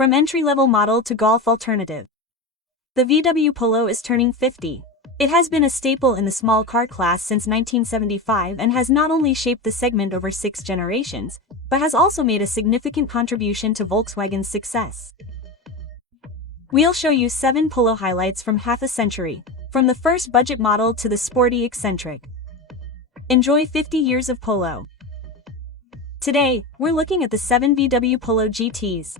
From entry-level model to golf alternative. The VW Polo is turning 50. It has been a staple in the small car class since 1975 and has not only shaped the segment over 6 generations, but has also made a significant contribution to Volkswagen's success. We'll show you 7 Polo highlights from half a century, from the first budget model to the sporty eccentric. Enjoy 50 years of Polo. Today, we're looking at the 7 VW Polo GTs.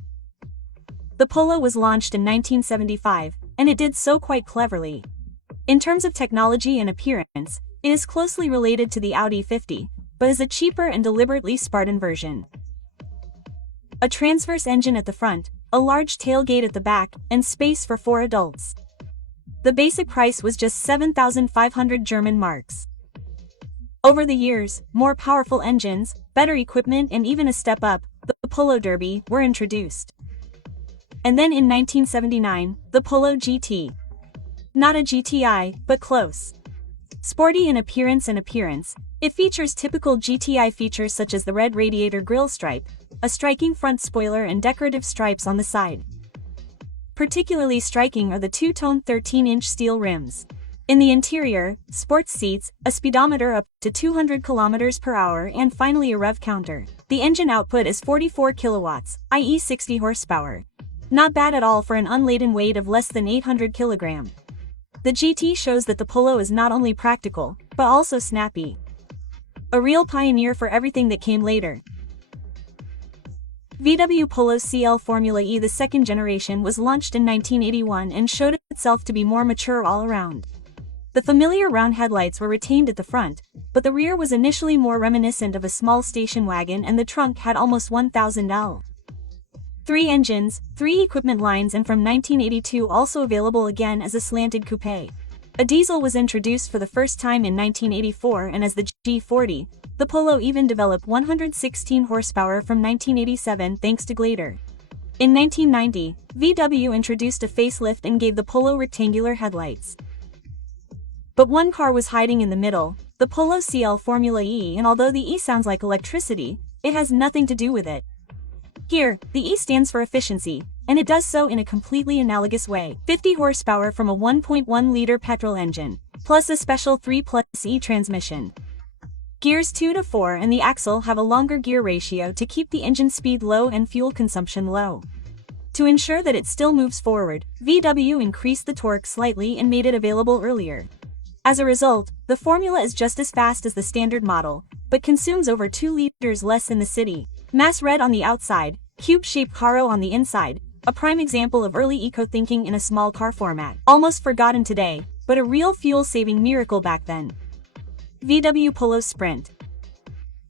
The Polo was launched in 1975, and it did so quite cleverly. In terms of technology and appearance, it is closely related to the Audi 50, but is a cheaper and deliberately Spartan version. A transverse engine at the front, a large tailgate at the back, and space for 4 adults. The basic price was just 7,500 German marks. Over the years, more powerful engines, better equipment and even a step up, the Polo Derby, were introduced. And then in 1979, the Polo GT. Not a GTI, but close. Sporty in appearance, it features typical GTI features such as the red radiator grille stripe, a striking front spoiler and decorative stripes on the side. Particularly striking are the two-tone 13-inch steel rims. In the interior, sports seats, a speedometer up to 200 km per hour and finally a rev counter. The engine output is 44 kilowatts, i.e. 60 horsepower. Not bad at all for an unladen weight of less than 800 kg. The GT shows that the Polo is not only practical, but also snappy. A real pioneer for everything that came later. VW Polo CL Formula E, the second generation, was launched in 1981 and showed itself to be more mature all around. The familiar round headlights were retained at the front, but the rear was initially more reminiscent of a small station wagon and the trunk had almost 1,000 L. 3 engines, 3 equipment lines, and from 1982 also available again as a slanted coupe. A diesel was introduced for the first time in 1984 and as the G40, the Polo even developed 116 horsepower from 1987 thanks to Glader. In 1990, VW introduced a facelift and gave the Polo rectangular headlights. But one car was hiding in the middle, the Polo CL Formula E, and although the E sounds like electricity, it has nothing to do with it. Here, the E stands for efficiency, and it does so in a completely analogous way. 50 horsepower from a 1.1-liter petrol engine, plus a special 3+E transmission. Gears 2 to 4 and the axle have a longer gear ratio to keep the engine speed low and fuel consumption low. To ensure that it still moves forward, VW increased the torque slightly and made it available earlier. As a result, the Formula is just as fast as the standard model, but consumes over 2 liters less in the city. Mass red on the outside, cube-shaped caro on the inside, a prime example of early eco-thinking in a small car format. Almost forgotten today, but a real fuel-saving miracle back then. VW Polo Sprint.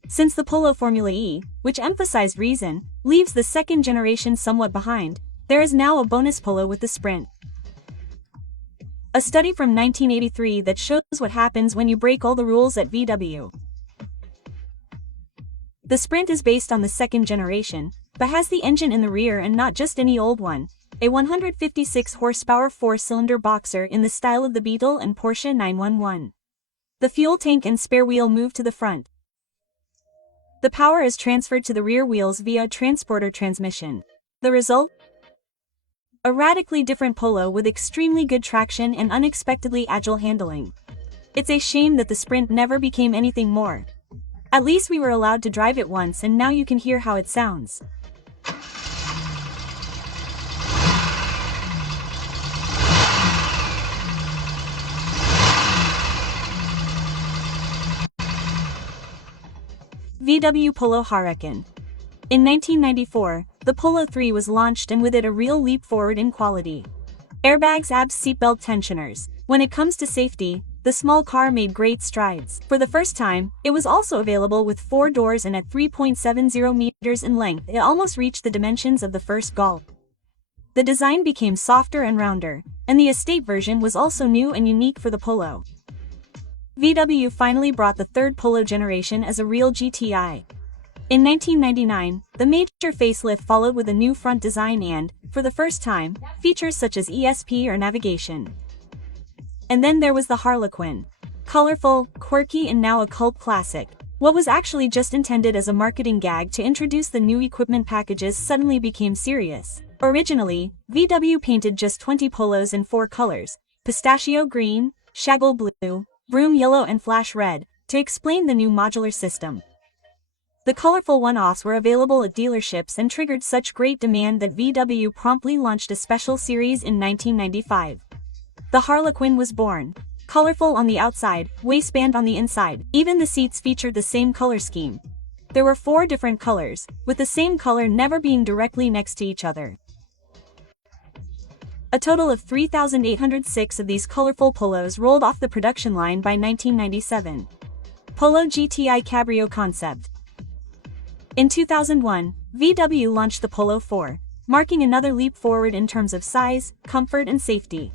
Since the Polo Formula E, which emphasized reason, leaves the second generation somewhat behind, there is now a bonus Polo with the Sprint. A study from 1983 that shows what happens when you break all the rules at VW. The Sprint is based on the second generation, but has the engine in the rear and not just any old one, a 156 horsepower 4-cylinder boxer in the style of the Beetle and Porsche 911. The fuel tank and spare wheel move to the front. The power is transferred to the rear wheels via a transporter transmission. The result? A radically different Polo with extremely good traction and unexpectedly agile handling. It's a shame that the Sprint never became anything more. At least we were allowed to drive it once and now you can hear how it sounds. VW Polo Hurricane. In 1994, the Polo 3 was launched and with it a real leap forward in quality. Airbags, ABS, seatbelt tensioners. When it comes to safety, the small car made great strides. For the first time, it was also available with 4 doors and at 3.70 meters in length it almost reached the dimensions of the first Golf. The design became softer and rounder, and the estate version was also new and unique for the Polo. VW finally brought the third Polo generation as a real GTI. In 1999, the major facelift followed with a new front design and, for the first time, features such as ESP or navigation. And then there was the Harlequin. Colorful, quirky and now a cult classic. What was actually just intended as a marketing gag to introduce the new equipment packages suddenly became serious. Originally, VW painted just 20 Polos in 4 colors: pistachio green, shaggle blue, broom yellow and flash red, to explain the new modular system. The colorful one-offs were available at dealerships and triggered such great demand that VW promptly launched a special series in 1995. The Harlequin was born. Colorful on the outside, waistband on the inside, even the seats featured the same color scheme. There were 4 different colors, with the same color never being directly next to each other. A total of 3,806 of these colorful Polos rolled off the production line by 1997. Polo GTI Cabrio Concept. In 2001, VW launched the Polo 4, marking another leap forward in terms of size, comfort and safety.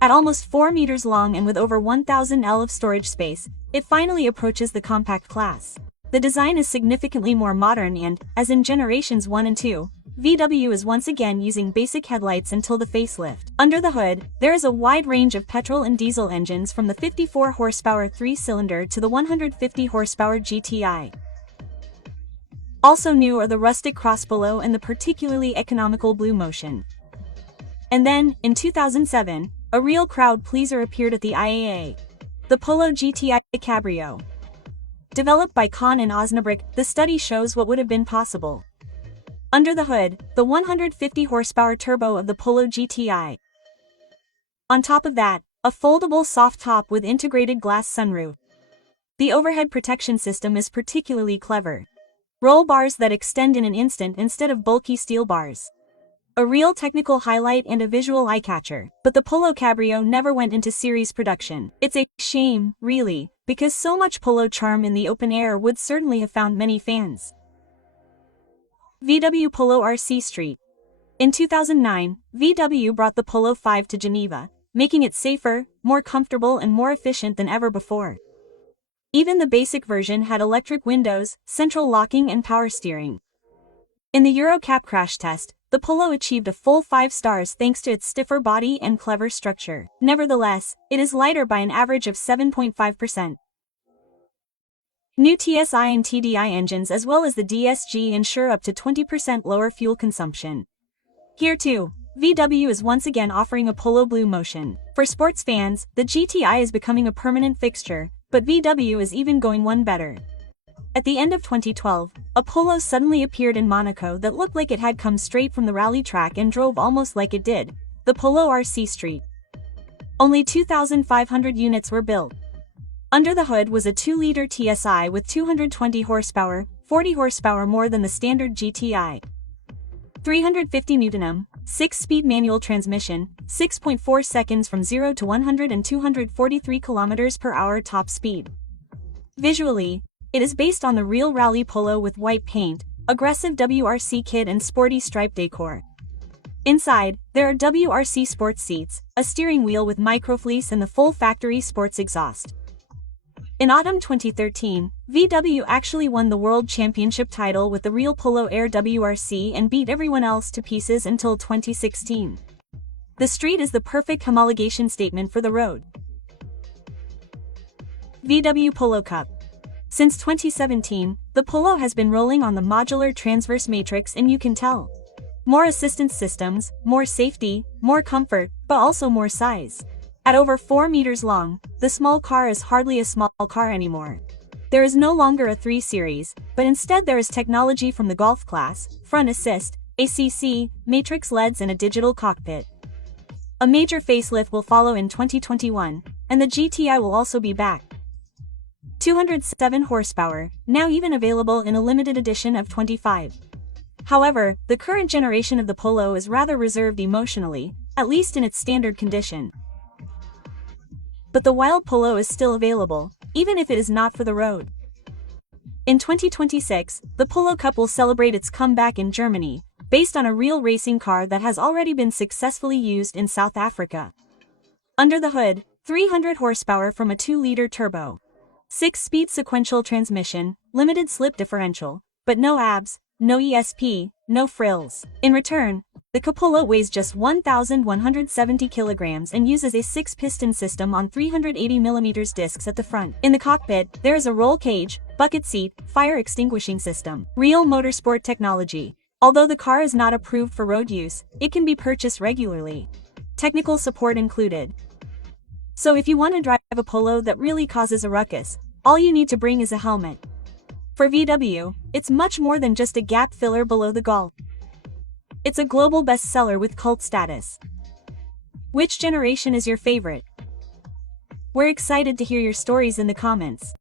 At almost 4 meters long and with over 1,000 L of storage space, it finally approaches the compact class. The design is significantly more modern and, as in generations 1 and 2, VW is once again using basic headlights until the facelift. Under the hood, there is a wide range of petrol and diesel engines from the 54 horsepower 3-cylinder to the 150 horsepower GTI. Also new are the rustic cross Polo and the particularly economical Blue Motion. And then, in 2007, a real crowd pleaser appeared at the IAA. The Polo GTI Cabrio. Developed by Kahn and Osnabrück, the study shows what would have been possible. Under the hood, the 150 horsepower turbo of the Polo GTI. On top of that, a foldable soft top with integrated glass sunroof. The overhead protection system is particularly clever. Roll bars that extend in an instant instead of bulky steel bars. A real technical highlight and a visual eye-catcher, but the Polo Cabrio never went into series production. It's a shame, really, because so much Polo charm in the open air would certainly have found many fans. VW Polo RC Street. In 2009, VW brought the Polo 5 to Geneva, making it safer, more comfortable and more efficient than ever before. Even the basic version had electric windows, central locking and power steering. In the Eurocap crash test, the Polo achieved a full 5 stars thanks to its stiffer body and clever structure. Nevertheless, it is lighter by an average of 7.5%. New TSI and TDI engines as well as the DSG ensure up to 20% lower fuel consumption. Here too, VW is once again offering a Polo Blue Motion. For sports fans, the GTI is becoming a permanent fixture, but VW is even going one better. At the end of 2012, a Polo suddenly appeared in Monaco that looked like it had come straight from the rally track and drove almost like it did, the Polo RC Street. Only 2,500 units were built. Under the hood was a 2-liter TSI with 220 horsepower, 40 horsepower more than the standard GTI. 350 Nm, 6-speed manual transmission, 6.4 seconds from 0 to 100 and 243 km per hour top speed. Visually, it is based on the real rally Polo with white paint, aggressive WRC kit and sporty stripe decor. Inside, there are WRC sports seats, a steering wheel with microfleece and the full factory sports exhaust. In autumn 2013, VW actually won the World Championship title with the real Polo Air WRC and beat everyone else to pieces until 2016. The street is the perfect homologation statement for the road. VW Polo Cup. Since 2017, the Polo has been rolling on the modular transverse matrix and you can tell. More assistance systems, more safety, more comfort, but also more size. At over 4 meters long, the small car is hardly a small car anymore. There is no longer a 3 Series, but instead there is technology from the Golf class, front assist, ACC, matrix LEDs and a digital cockpit. A major facelift will follow in 2021, and the GTI will also be back. 207 horsepower, now even available in a limited edition of 25. However, the current generation of the Polo is rather reserved emotionally, at least in its standard condition. But the wild Polo is still available, even if it is not for the road. In 2026, the Polo Cup will celebrate its comeback in Germany, based on a real racing car that has already been successfully used in South Africa. Under the hood, 300 horsepower from a 2-liter turbo. 6-speed sequential transmission, limited slip differential, but no ABS, no ESP, no frills. In return, the Polo weighs just 1,170 kilograms and uses a 6-piston system on 380mm discs at the front. In the cockpit, there is a roll cage, bucket seat, fire extinguishing system. Real motorsport technology. Although the car is not approved for road use, it can be purchased regularly. Technical support included. So if you want to drive a Polo that really causes a ruckus, all you need to bring is a helmet. For VW, it's much more than just a gap filler below the Golf. It's a global bestseller with cult status. Which generation is your favorite? We're excited to hear your stories in the comments.